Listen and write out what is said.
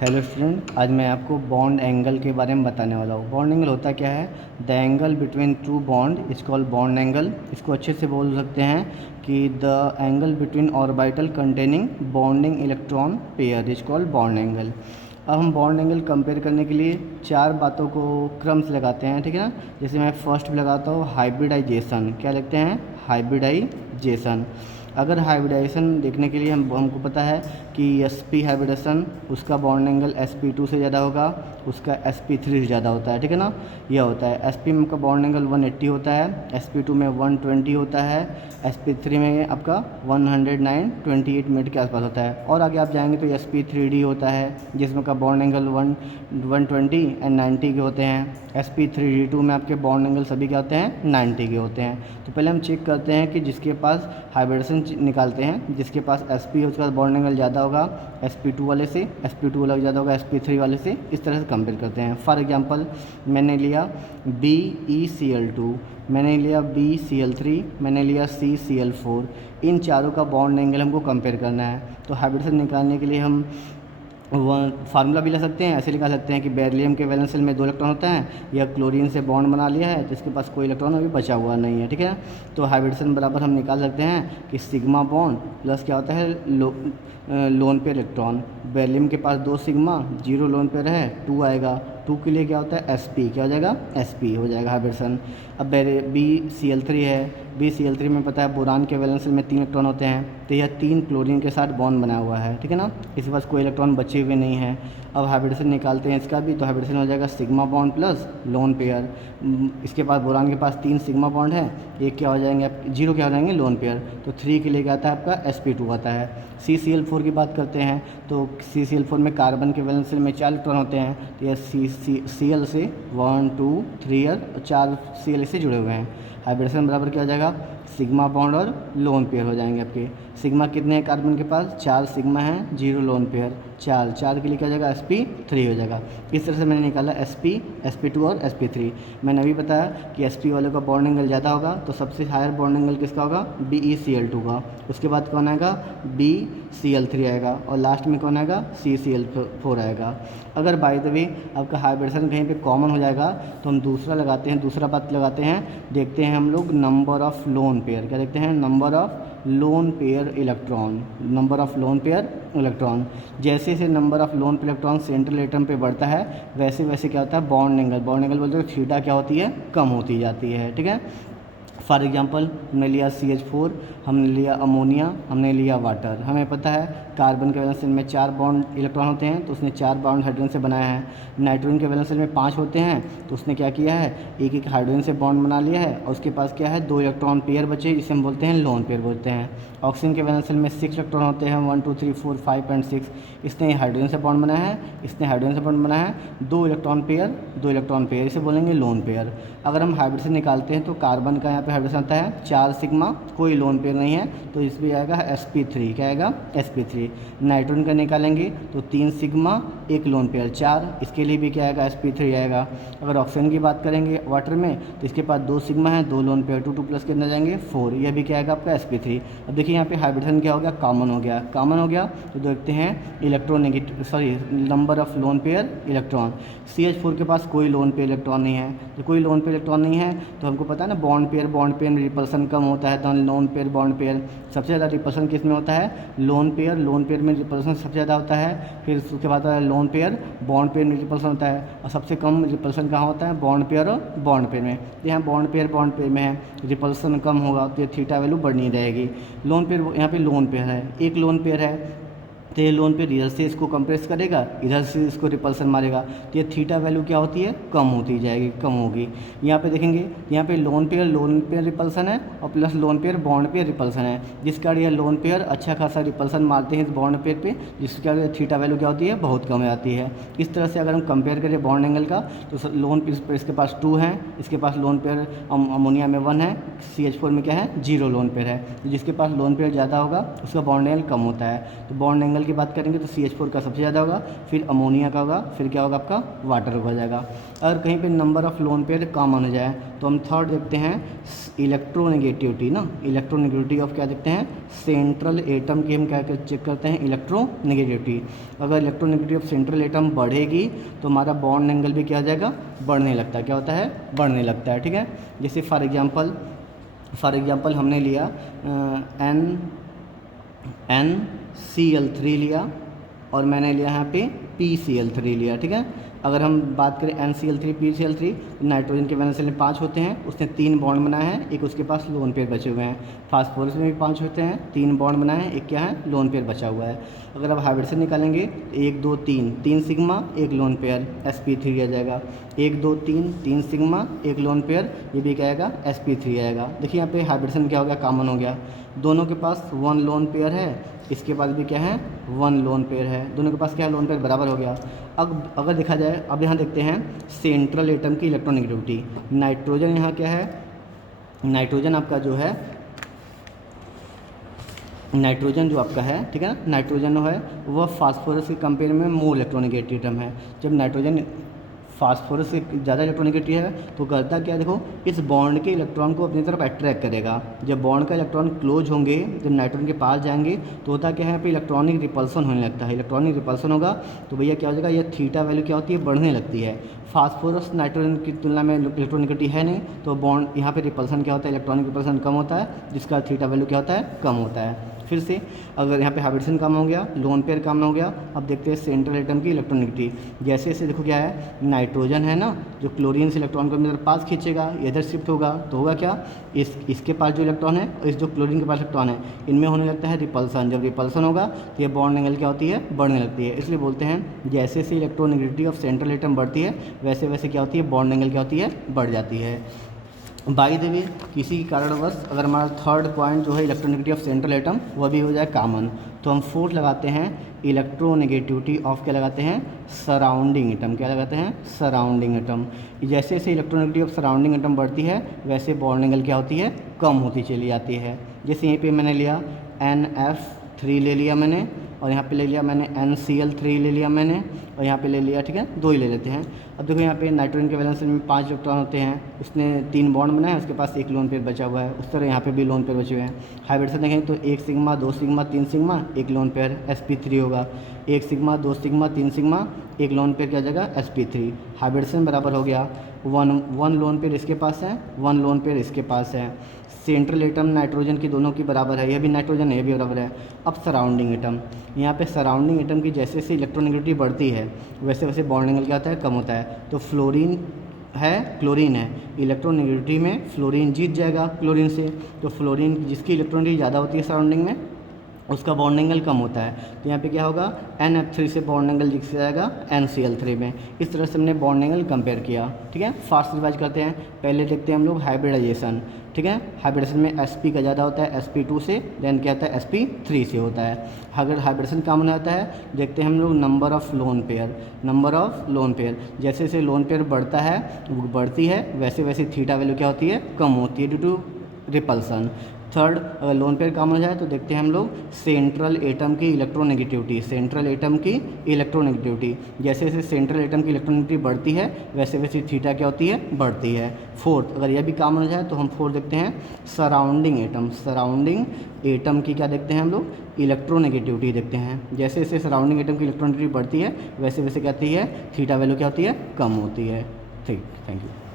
Hello student, आज मैं आपको बॉन्ड एंगल के बारे में बताने वाला हूँ। बॉन्ड एंगल होता क्या है? The angle between two bond is called bond angle. इसको अच्छे से बोल सकते हैं कि the angle between orbital containing bonding electron pair is called bond angle. अब हम बॉन्ड एंगल कंपेयर करने के लिए चार बातों को क्रम से लगाते हैं, ठीक है ना। जैसे मैं फर्स्ट में लगाता हूँ हाइब्रिडाइजेशन। क्या लिखते हैं? हाइब्रिडाइजेशन। अगर हाइब्रिडाइजेशन देखने के लिए हमको पता है कि sp हाइब्रिडेशन उसका बॉन्ड एंगल sp2 से ज़्यादा होगा, उसका sp3 से ज़्यादा होता है, ठीक है ना। यह होता है sp में आपका बॉन्ड एंगल 180 होता है, sp2 में 120 होता है, sp3 में आपका 109-28 मिनट के आसपास होता है। और आगे आप जाएंगे तो sp3d होता है जिसमें का बॉन्ड एंगल 120 एंड 90 के होते हैं। sp3d2 में आपके बॉन्ड एंगल सभी क्या होते हैं? 90 के होते हैं। तो पहले हम चेक करते हैं कि जिसके पास हाइब्रिडेशन निकालते हैं, जिसके पास sp है उसका बॉन्ड एंगल ज़्यादा होगा sp2 वाले से, sp2 वाला ज़्यादा होगा sp3 वाले से। इस तरह से कंपेयर करते हैं। फॉर एग्जांपल मैंने लिया BeCl2, मैंने लिया BCl3, मैंने लिया CCl4। इन चारों का बॉन्ड एंगल हमको कंपेयर करना है। तो हाइब्रिडेशन निकालने के लिए हम फार्मूला भी ले सकते हैं। ऐसे निकाल सकते हैं कि बेरिलियम के वैलेंस शेल में 2 इलेक्ट्रॉन होता है, या क्लोरीन से बॉन्ड बना लिया है जिसके पास कोई इलेक्ट्रॉन अभी बचा हुआ नहीं है, ठीक है। तो हाइब्रिडेशन बराबर हम निकाल सकते हैं कि सिग्मा बॉन्ड प्लस क्या होता है लोन पेयर इलेक्ट्रॉन। बेरिलियम के पास 2 सिग्मा, 0 लोन पेयर है, 2 आएगा। 2 के लिए क्या होता है? sp। क्या हो जाएगा? sp हो जाएगा हाइब्रिडेशन। अब BCl3 है, BCl3 में पता है बोरान के वैलेंस शेल में 3 इलेक्ट्रॉन होते हैं, तो यह 3 क्लोरीन के साथ बॉन्ड बना हुआ है, ठीक है ना। इसके पास कोई इलेक्ट्रॉन बचे हुए नहीं है। अब हाइब्रिडेशन निकालते हैं इसका भी, तो हाइब्रिडेशन हो जाएगा sigma bond plus lone pair. इसके पास बोरान के पास 3 सिग्मा बॉन्ड है, एक क्या हो जाएंगे 0 क्या हो जाएंगे? Lone pair. तो 3 के लिए क्या आता है आपका? sp2 आता है। CCl4 की बात करते हैं तो CCl4 में कार्बन के वैलेंस शेल में 4 इलेक्ट्रॉन होते हैं, तो यह Cl से 1 2 3 और 4 Cl से जुड़े हुए हैं। हाइब्रिडेशन बराबर क्या हो जाएगा? सिग्मा बॉन्ड और लोन पेयर हो जाएंगे आपके। सिग्मा कितने हैं कार्बन के पास? 4 सिग्मा हैं, 0 लोन पेयर। 4 के लिए क्या हो जाएगा? sp3 हो जाएगा। इस तरह से मैंने निकाला sp, sp2 और sp3। मैंने अभी बताया कि sp वाले का बॉन्ड एंगल ज़्यादा होगा, तो सबसे हायर बॉन्ड एंगल किसका होगा? BeCl2 का। उसके बाद कौन आएगा? BCl3 आएगा, और लास्ट में कौन आएगा? CCl4 आएगा। अगर बाय द वे आपका हाइब्रिडेशन कहीं पे कॉमन हो जाएगा तो हम दूसरा लगाते हैं, दूसरा बात लगाते हैं, देखते हैं हम लोग नंबर ऑफ़ लोन पेयर। क्या देखते हैं? Number of lone pair electron. Number of lone pair electron, जैसे जैसे number of lone pair electron central atom पे बढ़ता है वैसे वैसे क्या होता है? बॉन्ड एंगल बोलते हैं थीटा क्या होती है? कम होती जाती है, ठीक है। फॉर एग्जांपल हमने लिया CH4, हमने लिया अमोनिया, हमने लिया वाटर। हमें पता है कार्बन के वैलेंस शेल में 4 बॉन्ड इलेक्ट्रॉन होते हैं, तो उसने 4 बॉन्ड हाइड्रोजन से बनाया है। नाइट्रोजन के वैलेंस शेल में 5 होते हैं, तो उसने क्या किया है? एक एक हाइड्रोजन से बॉन्ड बना लिया है, और उसके पास क्या है? 2 इलेक्ट्रॉन पेयर बचे, जिसे हम बोलते हैं लोन पेयर बोलते हैं। ऑक्सीजन के वैलेंस शेल में 6 इलेक्ट्रॉन होते हैं, 1 2 3 4 5 एंड 6। इसने हाइड्रोजन से बॉन्ड बनाया है, इसने हाइड्रोजन से बॉन्ड बनाया है, 2 इलेक्ट्रॉन पेयर, इसे बोलेंगे लोन पेयर। अगर हम हाइब्रिडेशन निकालते हैं तो कार्बन का यहाँ पे हाइब्रिडेशन आता है 4 सिग्मा, कोई लोन पेयर नहीं है, तो इस पर आएगा sp3। क्या आएगा? sp3। नाइट्रोजन का निकालेंगे तो 3 सिग्मा, 1 लोन पेयर 4, इसके लिए भी क्या आएगा? sp3 आएगा। अगर ऑक्सीजन की बात करेंगे वाटर में तो इसके पास 2 सिग्मा है, 2 लोन पेयर, 2 2 प्लस कितना जाएंगे? 4, यह भी क्या आएगा आपका? sp3। अब देखिए यहाँ पे हाइब्रिडेशन क्या हो गया? कॉमन हो गया। तो देखते हैं number of lone pair electron. CH4 के पास कोई लोन पेयर इलेक्ट्रॉन नहीं है, तो कोई लोन पेयर इलेक्ट्रॉन नहीं है तो हमको पता है ना बॉन्ड पेयर में रिपल्सन कम होता है, तो लोन पेयर बॉन्ड पेयर सबसे ज़्यादा रिपल्सन किस में होता है? लोन पेयर में रिपल्सन सबसे ज़्यादा होता है। फिर उसके बाद आता है लोन पेयर, बॉन्ड पेयर में रिपल्सन होता है, और सबसे कम रिपल्सन कहाँ होता है? बॉन्ड पेयर और बॉन्ड पेयर में। तो यहाँ बॉन्ड पेयर में है, रिपल्सन कम होगा तो ये थीटा वैल्यू बढ़नी रहेगी। लोन पेयर, यहाँ पे लोन पेयर है, एक लोन पेयर है, तो ये लोन पेयर इधर से इसको कंप्रेस करेगा, इधर से इसको रिपल्सन मारेगा, तो ये थीटा वैल्यू क्या होती है? कम होती जाएगी, कम होगी। यहाँ पे देखेंगे, यहाँ पे लोन पेयर रिपल्सन है, और plus lone pair bond pair repulsion है, जिसका ये लोन पेयर अच्छा खासा रिपल्सन मारते हैं इस बॉन्ड पेयर पे, जिसका थीटा वैल्यू क्या होती है? बहुत कम आती है। इस तरह से अगर हम कंपेयर करें बॉन्ड एंगल का, तो लोन पेयर इसके पास 2 है, इसके पास लोन पेयर अमोनिया में 1 है, CH4 में क्या है? 0 लोन पेयर है। तो जिसके पास लोन पेयर ज़्यादा होगा उसका बॉन्ड एंगल कम होता है। तो बॉन्ड एंगल एंगल की बात करेंगे तो CH4 का सबसे ज़्यादा होगा, फिर अमोनिया का होगा, फिर क्या होगा आपका वाटर हो जाएगा। अगर कहीं पे number of lone pair common हो जाए तो हम थर्ड देखते हैं इलेक्ट्रोनेगेटिविटी ना, इलेक्ट्रोनेगेटिविटी ऑफ क्या देखते हैं सेंट्रल एटम की हम क्या चेक करते हैं इलेक्ट्रोनेगेटिविटी। अगर इलेक्ट्रोनेगेटिविटी ऑफ सेंट्रल एटम बढ़ेगी तो हमारा बॉन्ड एंगल भी क्या हो जाएगा बढ़ने लगता है, क्या होता है बढ़ने लगता है, ठीक है। जैसे फॉर एग्जांपल हमने लिया NCl3 लिया और मैंने लिया यहाँ पे PCl3 लिया, ठीक है। अगर हम बात करें NCl3 PCl3 तो नाइट्रोजन के वैलेंस में 5 होते हैं, उसने 3 बॉन्ड बनाए हैं, एक उसके पास लोन पेयर बचे हुए हैं। फास्फोरस में भी 5 होते हैं, 3 बॉन्ड बनाए हैं, एक क्या है लोन पेयर बचा हुआ है। अगर आप हाइब्रिडेशन निकालेंगे 1 2 3 सिग्मा एक लोन पेयर sp3 आ जाएगा, 1 2 3 सिग्मा एक लोन पेयर, ये भी क्या आएगा sp3 आएगा। देखिए यहाँ पे हाइब्रिडेशन क्या हो गया कॉमन हो गया, दोनों के पास 1 लोन पेयर है, इसके पास भी क्या है 1 लोन पेयर है, दोनों के पास क्या है लोन पेयर बराबर हो गया। अब अगर देखा जाए अब यहाँ देखते हैं सेंट्रल एटम की इलेक्ट्रोनेगेटिविटी। नाइट्रोजन यहाँ क्या है, नाइट्रोजन आपका जो है नाइट्रोजन जो आपका है, ठीक है, नाइट्रोजन है वह फास्फोरस के कंपेयर में मोर इलेक्ट्रोनेगेटिव एटम है। जब नाइट्रोजन फास्फोरस से ज़्यादा इलेक्ट्रोनेगेटिव है तो करता क्या है, देखो इस बॉन्ड के इलेक्ट्रॉन को अपनी तरफ अट्रैक्ट करेगा। जब बॉन्ड का इलेक्ट्रॉन क्लोज होंगे, जब नाइट्रोजन के पास जाएंगे तो होता क्या है यहाँ पे इलेक्ट्रॉनिक रिपल्सन होने लगता है। इलेक्ट्रॉनिक रिपल्सन होगा तो भैया क्या हो जाएगा, ये थीटा वैल्यू क्या होती है बढ़ने लगती है। फास्फोरस नाइट्रोजन की तुलना में इलेक्ट्रोनेगेटिव है नहीं तो बॉन्ड यहाँ पे रिपल्सन क्या होता है, इलेक्ट्रॉनिक रिपल्सन कम होता है, जिसका थीटा वैल्यू क्या होता है कम होता है। फिर से अगर यहाँ पे हाइब्रिडेशन कम हो गया, लोन पेयर कम हो गया, अब देखते हैं सेंट्रल एटम की इलेक्ट्रोनेगेटिविटी। जैसे जैसे देखो क्या है, नाइट्रोजन है ना जो क्लोरीन से इलेक्ट्रॉन को अपने पास खींचेगा, इधर शिफ्ट होगा तो होगा क्या, इसके पास जो इलेक्ट्रॉन है और इस जो क्लोरीन के पास इलेक्ट्रॉन है इनमें होने लगता है रिपल्सन। जब रिपल्सन होगा तो ये बॉन्ड एंगल क्या होती है बढ़ने लगती है। इसलिए बोलते हैं जैसे जैसे इलेक्ट्रोनेगेटिविटी ऑफ सेंट्रल एटम बढ़ती है वैसे वैसे क्या होती है बॉन्ड एंगल क्या होती है बढ़ जाती है। बाय द वे किसी कारणवश अगर हमारा थर्ड पॉइंट जो है इलेक्ट्रोनेगेटिविटी ऑफ सेंट्रल एटम वह भी हो जाए कॉमन तो हम फोर्थ लगाते हैं इलेक्ट्रोनेगेटिविटी ऑफ क्या लगाते हैं सराउंडिंग एटम। क्या लगाते हैं सराउंडिंग एटम। जैसे जैसे इलेक्ट्रोनेगेटिविटी ऑफ सराउंडिंग एटम बढ़ती है वैसे बॉन्ड एंगल क्या होती है कम होती चली जाती है। जैसे यहीं पे मैंने लिया NF3 ले लिया मैंने और यहाँ पे ले लिया मैंने NCl3 ले लिया मैंने और यहाँ पे ले लिया, ठीक है 2 ही ले लेते हैं। अब देखो यहाँ पे नाइट्रोजन के वैलेंस में 5 इलेक्ट्रॉन होते हैं, उसने 3 बॉन्ड बनाया है, उसके पास 1 लोन पेयर बचा हुआ है। उस तरह यहाँ पे भी लोन पेयर बचे हुए हैं। हाइब्रिडेशन देखें तो 1 sigma 2 sigma 3 sigma 1 lone pair sp3 होगा, 1 sigma 2 sigma 3 sigma 1 lone pair क्या जाएगा sp3। हाइब्रिडेशन बराबर हो गया 1 लोन पेयर इसके पास है, 1 लोन पेयर इसके पास है। सेंट्रल एटम नाइट्रोजन की दोनों की बराबर है, यह भी नाइट्रोजन है यह भी बराबर है। अब सराउंडिंग एटम, यहाँ पे सराउंडिंग एटम की जैसे जैसे इलेक्ट्रोनेगेटिविटी बढ़ती है वैसे वैसे बॉन्ड एंगल क्या होता है कम होता है। तो फ्लोरीन है क्लोरीन है, इलेक्ट्रोनेगेटिविटी में फ्लोरीन जीत जाएगा क्लोरीन से, तो फ्लोरीन जिसकी इलेक्ट्रोनेगेटिविटी ज़्यादा होती है सराउंडिंग में उसका बॉन्ड एंगल कम होता है। तो यहाँ पे क्या होगा NF3 से बॉन्ड एंगल दिख जाएगा NCl3 में। इस तरह से हमने बॉन्ड एंगल कंपेयर किया, ठीक है। फास्ट रिवाइज करते हैं, पहले देखते हैं हम लोग हाइब्रिडाइजेशन, ठीक है। हाइब्रिडेशन में sp का ज़्यादा होता है sp2 से, देन क्या होता है sp3 से होता है। अगर हाइब्रिडेशन कॉमन होता है देखते हैं हम लोग नंबर ऑफ़ लोन पेयर। जैसे जैसे लोन पेयर बढ़ती है वैसे वैसे थीटा वैल्यू क्या होती है कम होती है ड्यू टू रिपल्सन। थर्ड अगर लोन पेयर कॉमन हो जाए तो देखते हैं हम लोग सेंट्रल एटम की इलेक्ट्रोनेगेटिविटी। जैसे जैसे सेंट्रल एटम की इलेक्ट्रोनेगेटिविटी बढ़ती है वैसे वैसे थीटा क्या होती है बढ़ती है। फोर्थ अगर यह भी कॉमन हो जाए तो हम फोर्थ देखते हैं सराउंडिंग एटम की क्या देखते हैं हम लोग इलेक्ट्रोनेगेटिविटी देखते हैं। जैसे जैसे सराउंडिंग एटम की इलेक्ट्रोनेगेटिविटी बढ़ती है वैसे वैसे क्या होती है थीटा वैल्यू क्या होती है कम होती है। ठीक, थैंक यू।